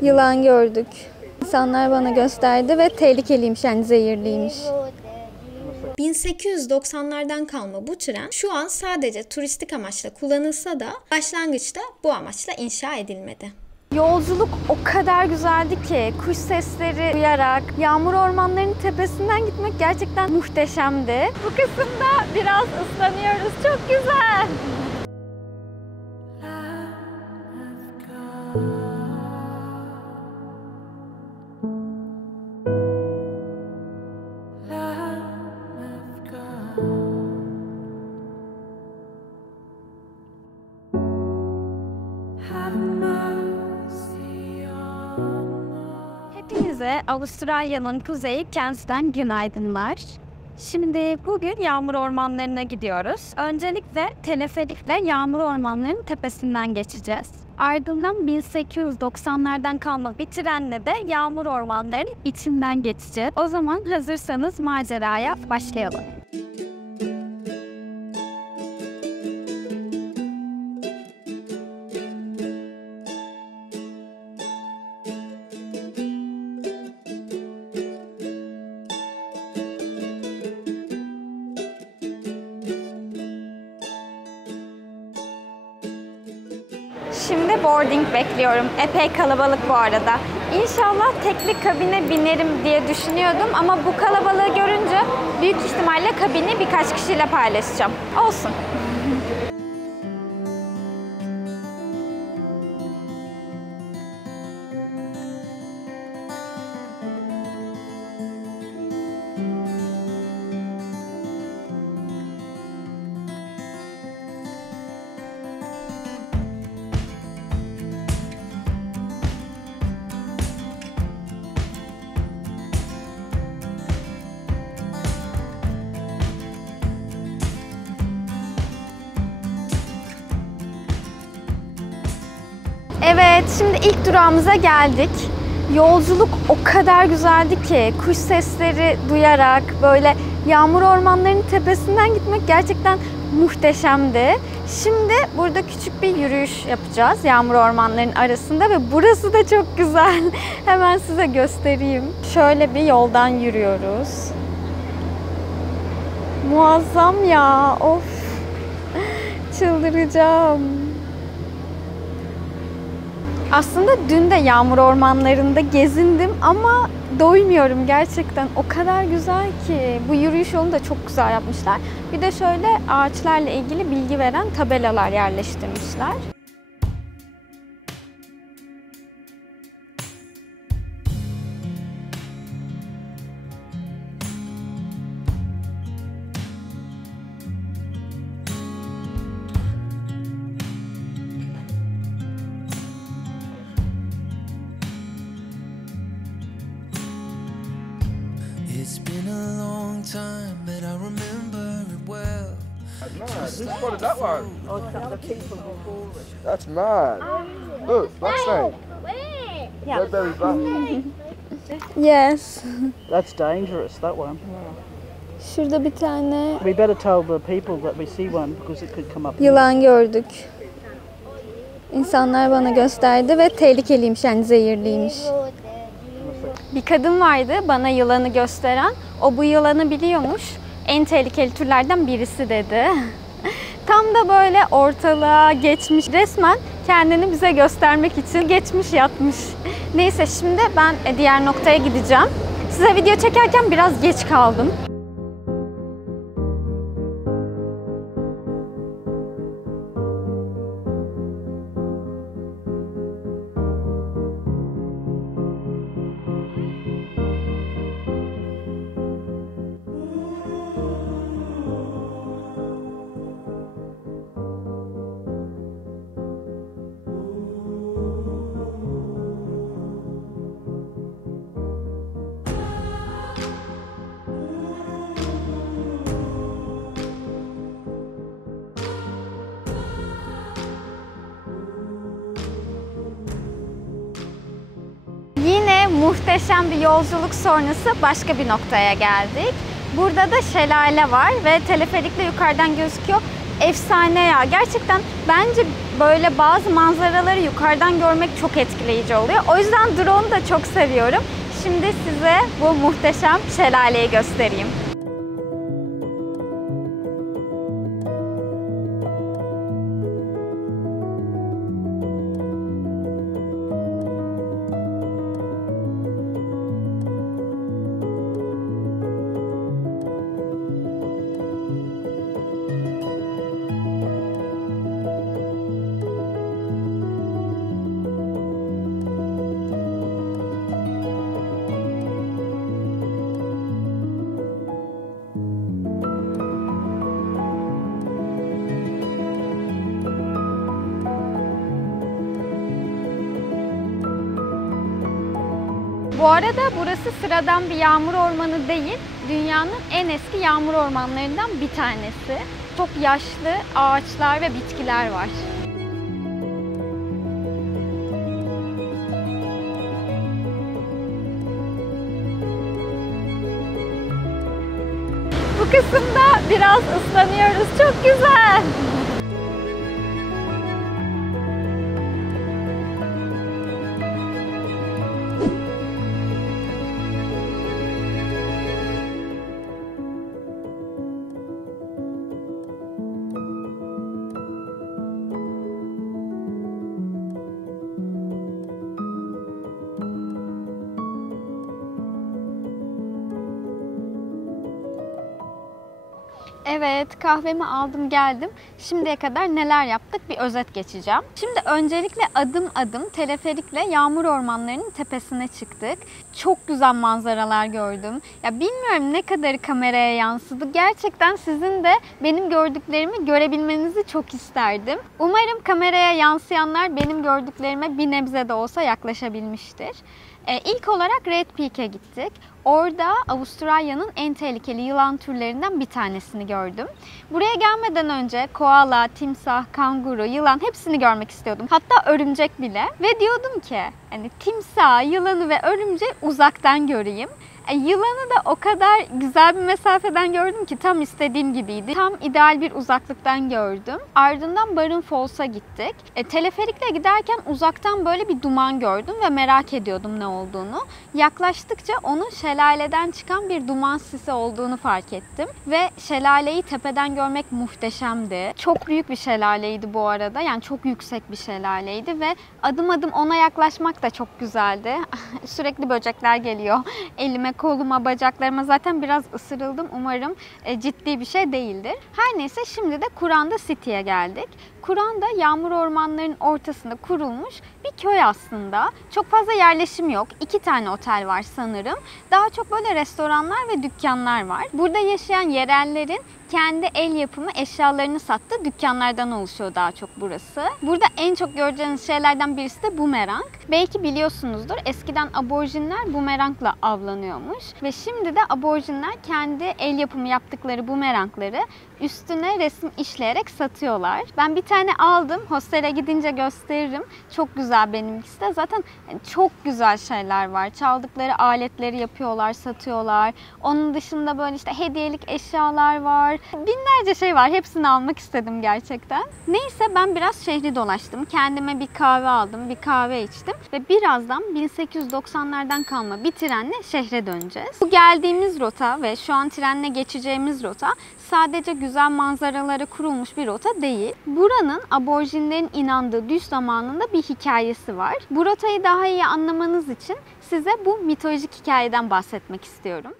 Yılan gördük. İnsanlar bana gösterdi ve tehlikeliymiş, yani zehirliymiş. 1890'lardan kalma bu tren şu an sadece turistik amaçla kullanılsa da başlangıçta bu amaçla inşa edilmedi. Yolculuk o kadar güzeldi ki kuş sesleri duyarak yağmur ormanlarının tepesinden gitmek gerçekten muhteşemdi. Bu kısımda biraz ıslanıyoruz. Çok güzel. Hepinize Avustralya'nın kuzeyi Cairns'ten günaydınlar. Şimdi bugün yağmur ormanlarına gidiyoruz. Öncelikle teleferikle yağmur ormanlarının tepesinden geçeceğiz. Ardından 1890'lardan kalma bir trenle de yağmur ormanlarının içinden geçeceğiz. O zaman hazırsanız maceraya başlayalım. Şimdi boarding bekliyorum. Epey kalabalık bu arada. İnşallah tekli kabine binerim diye düşünüyordum ama bu kalabalığı görünce büyük ihtimalle kabini birkaç kişiyle paylaşacağım. Olsun. Evet, şimdi ilk durağımıza geldik. Yolculuk o kadar güzeldi ki kuş sesleri duyarak böyle yağmur ormanlarının tepesinden gitmek gerçekten muhteşemdi. Şimdi burada küçük bir yürüyüş yapacağız yağmur ormanlarının arasında ve burası da çok güzel. Hemen size göstereyim. Şöyle bir yoldan yürüyoruz. Muazzam ya, of! Çıldıracağım. Aslında dün de yağmur ormanlarında gezindim ama doymuyorum gerçekten. O kadar güzel ki. Bu yürüyüş yolunu da çok güzel yapmışlar. Bir de şöyle ağaçlarla ilgili bilgi veren tabelalar yerleştirmişler. It's been a long time, but I remember it well. That's nice. Who spotted that one? That's mad. Look, that's name. Yeah. Red belly black. Yes. That's dangerous, that one. Şurada bir tane We better tell the people that we see one because it could come up. yılan gördük. İnsanlar bana gösterdi ve tehlikeliymiş, yani zehirliymiş. Bir kadın vardı bana yılanı gösteren. O bu yılanı biliyormuş. En tehlikeli türlerden birisi dedi. Tam da böyle ortalığa geçmiş. Resmen kendini bize göstermek için geçmiş yatmış. Neyse, şimdi ben diğer noktaya gideceğim. Size video çekerken biraz geç kaldım. Muhteşem bir yolculuk sonrası başka bir noktaya geldik. Burada da şelale var ve teleferikle yukarıdan gözüküyor. Efsane ya. Gerçekten bence böyle bazı manzaraları yukarıdan görmek çok etkileyici oluyor. O yüzden drone'u da çok seviyorum. Şimdi size bu muhteşem şelaleyi göstereyim. Bu arada burası sıradan bir yağmur ormanı değil, dünyanın en eski yağmur ormanlarından bir tanesi. Çok yaşlı ağaçlar ve bitkiler var. Bu kısımda biraz ıslanıyoruz, çok güzel. Evet, kahvemi aldım geldim. Şimdiye kadar neler yaptık bir özet geçeceğim. Şimdi öncelikle adım adım teleferikle yağmur ormanlarının tepesine çıktık. Çok güzel manzaralar gördüm. Ya bilmiyorum ne kadarı kameraya yansıdı. Gerçekten sizin de benim gördüklerimi görebilmenizi çok isterdim. Umarım kameraya yansıyanlar benim gördüklerime bir nebze de olsa yaklaşabilmiştir. İlk olarak Red Peak'e gittik. Orada Avustralya'nın en tehlikeli yılan türlerinden bir tanesini gördüm. Buraya gelmeden önce koala, timsah, kanguru, yılan hepsini görmek istiyordum. Hatta örümcek bile. Ve diyordum ki hani timsah, yılanı ve örümceği uzaktan göreyim. Yılanı da o kadar güzel bir mesafeden gördüm ki tam istediğim gibiydi. Tam ideal bir uzaklıktan gördüm. Ardından Barren Falls'a gittik. Teleferikle giderken uzaktan böyle bir duman gördüm ve merak ediyordum ne olduğunu. Yaklaştıkça onun şelaleden çıkan bir duman sisi olduğunu fark ettim. Ve şelaleyi tepeden görmek muhteşemdi. Çok büyük bir şelaleydi bu arada. Yani çok yüksek bir şelaleydi ve adım adım ona yaklaşmak da çok güzeldi. Sürekli böcekler geliyor elime, koluma, bacaklarıma, zaten biraz ısırıldım. Umarım ciddi bir şey değildir. Her neyse şimdi de Kuranda City'ye geldik. Kuranda yağmur ormanlarının ortasında kurulmuş bir köy aslında. Çok fazla yerleşim yok. 2 tane otel var sanırım. Daha çok böyle restoranlar ve dükkanlar var. Burada yaşayan yerellerin kendi el yapımı eşyalarını sattığı dükkanlardan oluşuyor daha çok burası. Burada en çok göreceğiniz şeylerden birisi de bumerang. Belki biliyorsunuzdur, eskiden aborjinler bumerangla avlanıyormuş. Ve şimdi de aborjinler kendi el yapımı yaptıkları bumerangları üstüne resim işleyerek satıyorlar. Ben bir tane aldım. Hostele gidince gösteririm. Çok güzel benimkisi de. Zaten çok güzel şeyler var. Çaldıkları aletleri yapıyorlar, satıyorlar. Onun dışında böyle işte hediyelik eşyalar var. Binlerce şey var. Hepsini almak istedim gerçekten. Neyse ben biraz şehri dolaştım. Kendime bir kahve aldım. Bir kahve içtim. Ve birazdan 1890'lardan kalma bir trenle şehre döneceğiz. Bu geldiğimiz rota ve şu an trenle geçeceğimiz rota sadece güzel manzaralara kurulmuş bir rota değil. Buranın aborjinlerin inandığı düş zamanında bir hikayesi var. Bu rotayı daha iyi anlamanız için size bu mitolojik hikayeden bahsetmek istiyorum.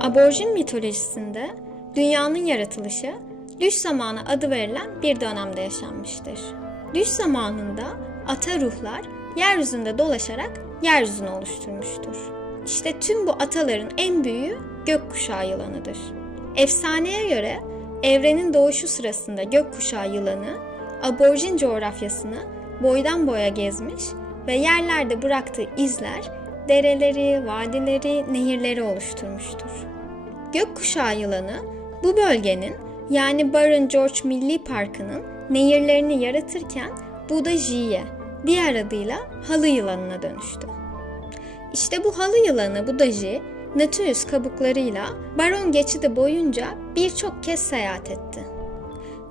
Aborjin mitolojisinde dünyanın yaratılışı düş zamanı adı verilen bir dönemde yaşanmıştır. Düş zamanında ata ruhlar yeryüzünde dolaşarak yeryüzünü oluşturmuştur. İşte tüm bu ataların en büyüğü gökkuşağı yılanıdır. Efsaneye göre evrenin doğuşu sırasında gökkuşağı yılanı aborjin coğrafyasını boydan boya gezmiş ve yerlerde bıraktığı izler dereleri, vadileri, nehirleri oluşturmuştur. Gökkuşağı yılanı bu bölgenin yani Barren George Milli Parkı'nın nehirlerini yaratırken bu da Jiye, diğer adıyla halı yılanına dönüştü. İşte bu halı yılanı Budaji, Nautilus kabuklarıyla Baron geçidi boyunca birçok kez seyahat etti.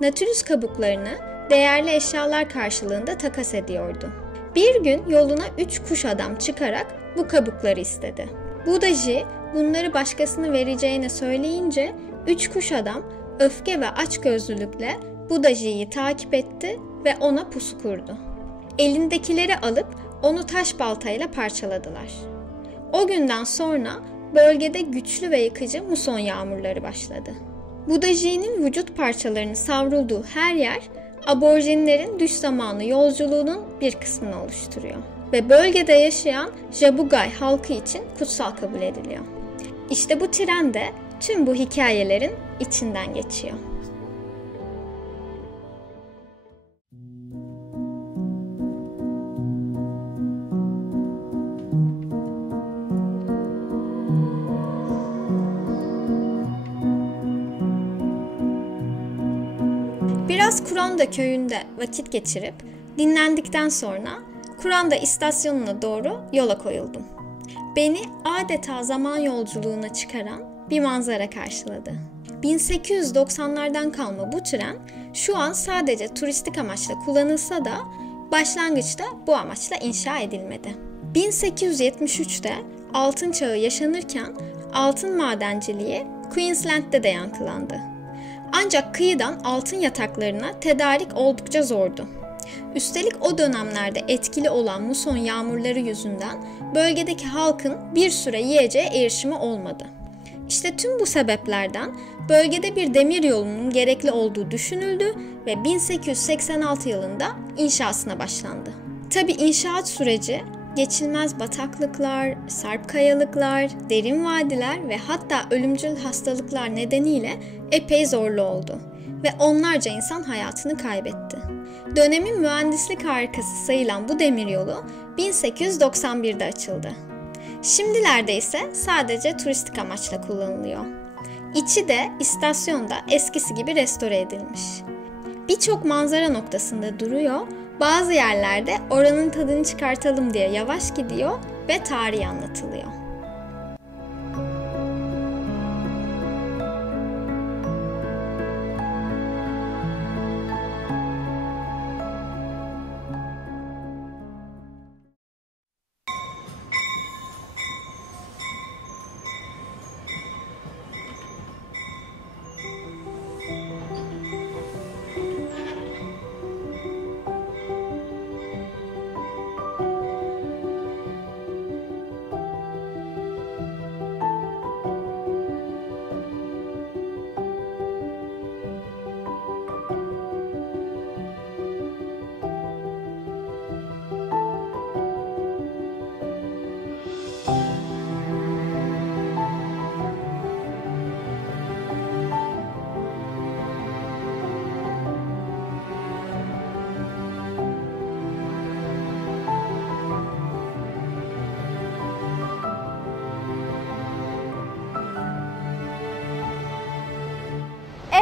Nautilus kabuklarını değerli eşyalar karşılığında takas ediyordu. Bir gün yoluna 3 kuş adam çıkarak bu kabukları istedi. Budaji bunları başkasına vereceğini söyleyince 3 kuş adam öfke ve açgözlülükle Budaji'yi takip etti ve ona pusu kurdu. Elindekileri alıp onu taş baltayla parçaladılar. O günden sonra bölgede güçlü ve yıkıcı muson yağmurları başladı. Budaji'nin vücut parçalarının savrulduğu her yer aborjinlerin düş zamanı yolculuğunun bir kısmını oluşturuyor ve bölgede yaşayan Jabugay halkı için kutsal kabul ediliyor. İşte bu tren de tüm bu hikayelerin içinden geçiyor. Biraz Kuranda köyünde vakit geçirip dinlendikten sonra Kuranda istasyonuna doğru yola koyuldum. Beni adeta zaman yolculuğuna çıkaran bir manzara karşıladı. 1890'lardan kalma bu tren şu an sadece turistik amaçla kullanılsa da başlangıçta bu amaçla inşa edilmedi. 1873'te altın çağı yaşanırken altın madenciliği Queensland'de de yankılandı. Ancak kıyıdan altın yataklarına tedarik oldukça zordu. Üstelik o dönemlerde etkili olan muson yağmurları yüzünden bölgedeki halkın bir süre yiyeceğe erişimi olmadı. İşte tüm bu sebeplerden bölgede bir demir yolunun gerekli olduğu düşünüldü ve 1886 yılında inşasına başlandı. Tabii inşaat süreci geçilmez bataklıklar, sarp kayalıklar, derin vadiler ve hatta ölümcül hastalıklar nedeniyle epey zorlu oldu ve onlarca insan hayatını kaybetti. Dönemin mühendislik harikası sayılan bu demiryolu 1891'de açıldı. Şimdilerde ise sadece turistik amaçla kullanılıyor. İçi de istasyonda eskisi gibi restore edilmiş. Birçok manzara noktasında duruyor, bazı yerlerde oranın tadını çıkartalım diye yavaş gidiyor ve tarihi anlatılıyor.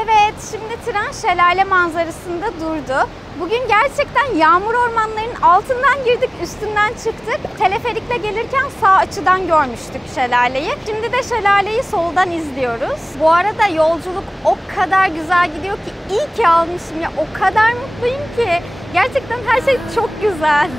Evet, şimdi tren şelale manzarasında durdu. Bugün gerçekten yağmur ormanlarının altından girdik, üstünden çıktık. Teleferikle gelirken sağ açıdan görmüştük şelaleyi. Şimdi de şelaleyi soldan izliyoruz. Bu arada yolculuk o kadar güzel gidiyor ki iyi ki almışım ya. O kadar mutluyum ki. Gerçekten her şey çok güzel.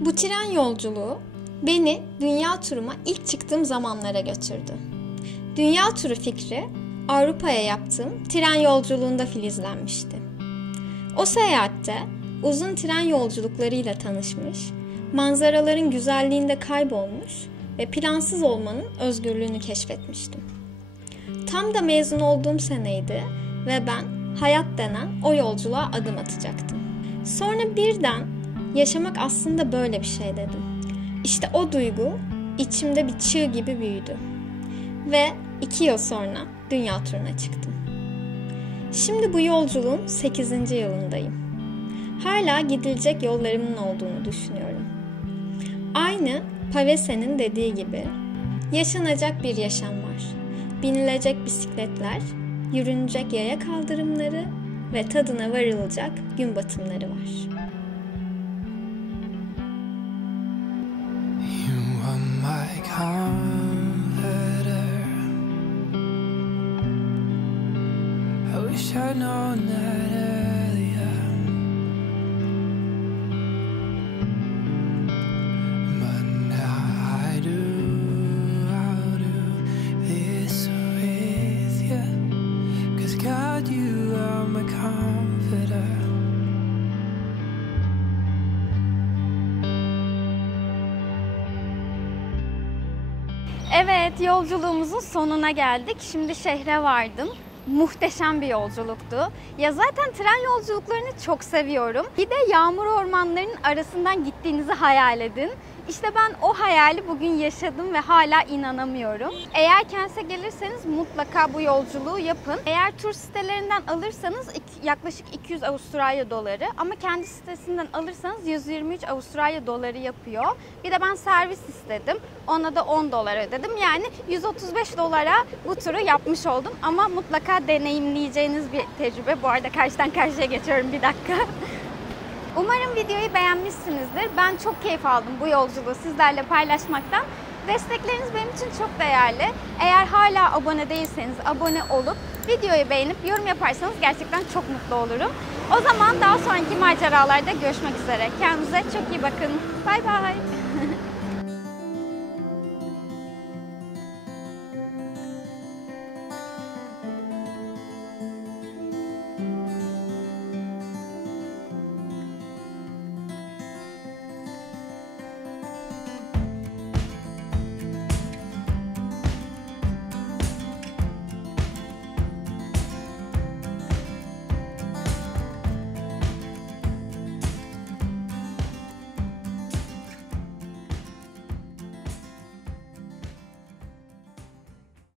Bu tren yolculuğu beni dünya turuma ilk çıktığım zamanlara götürdü. Dünya turu fikri Avrupa'ya yaptığım tren yolculuğunda filizlenmişti. O seyahatte uzun tren yolculuklarıyla tanışmış, manzaraların güzelliğinde kaybolmuş ve plansız olmanın özgürlüğünü keşfetmiştim. Tam da mezun olduğum seneydi ve ben hayat denen o yolculuğa adım atacaktım. Sonra birden yaşamak aslında böyle bir şey dedim. İşte o duygu içimde bir çığ gibi büyüdü. Ve 2 yıl sonra dünya turuna çıktım. Şimdi bu yolculuğun 8. yılındayım. Hala gidilecek yollarımın olduğunu düşünüyorum. Aynı Pavese'nin dediği gibi yaşanacak bir yaşam var. Binilecek bisikletler, yürünecek yaya kaldırımları ve tadına varılacak gün batımları var. You are my comforter. I wish I'd known that earlier. But now I do. I'll do this with you. 'Cause God, you are my comforter. Evet, yolculuğumuzun sonuna geldik. Şimdi şehre vardım. Muhteşem bir yolculuktu. Ya zaten tren yolculuklarını çok seviyorum. Bir de yağmur ormanlarının arasından gittiğinizi hayal edin. İşte ben o hayali bugün yaşadım ve hala inanamıyorum. Eğer Cairns'e gelirseniz mutlaka bu yolculuğu yapın. Eğer tur sitelerinden alırsanız yaklaşık 200 Avustralya doları ama kendi sitesinden alırsanız 123 Avustralya doları yapıyor. Bir de ben servis istedim. Ona da 10 dolar ödedim. Yani 135 dolara bu turu yapmış oldum ama mutlaka deneyimleyeceğiniz bir tecrübe. Bu arada karşıdan karşıya geçiyorum, bir dakika. Umarım videoyu beğenmişsinizdir. Ben çok keyif aldım bu yolculuğu sizlerle paylaşmaktan. Destekleriniz benim için çok değerli. Eğer hala abone değilseniz abone olup videoyu beğenip yorum yaparsanız gerçekten çok mutlu olurum. O zaman daha sonraki maceralarda görüşmek üzere. Kendinize çok iyi bakın. Bay bay.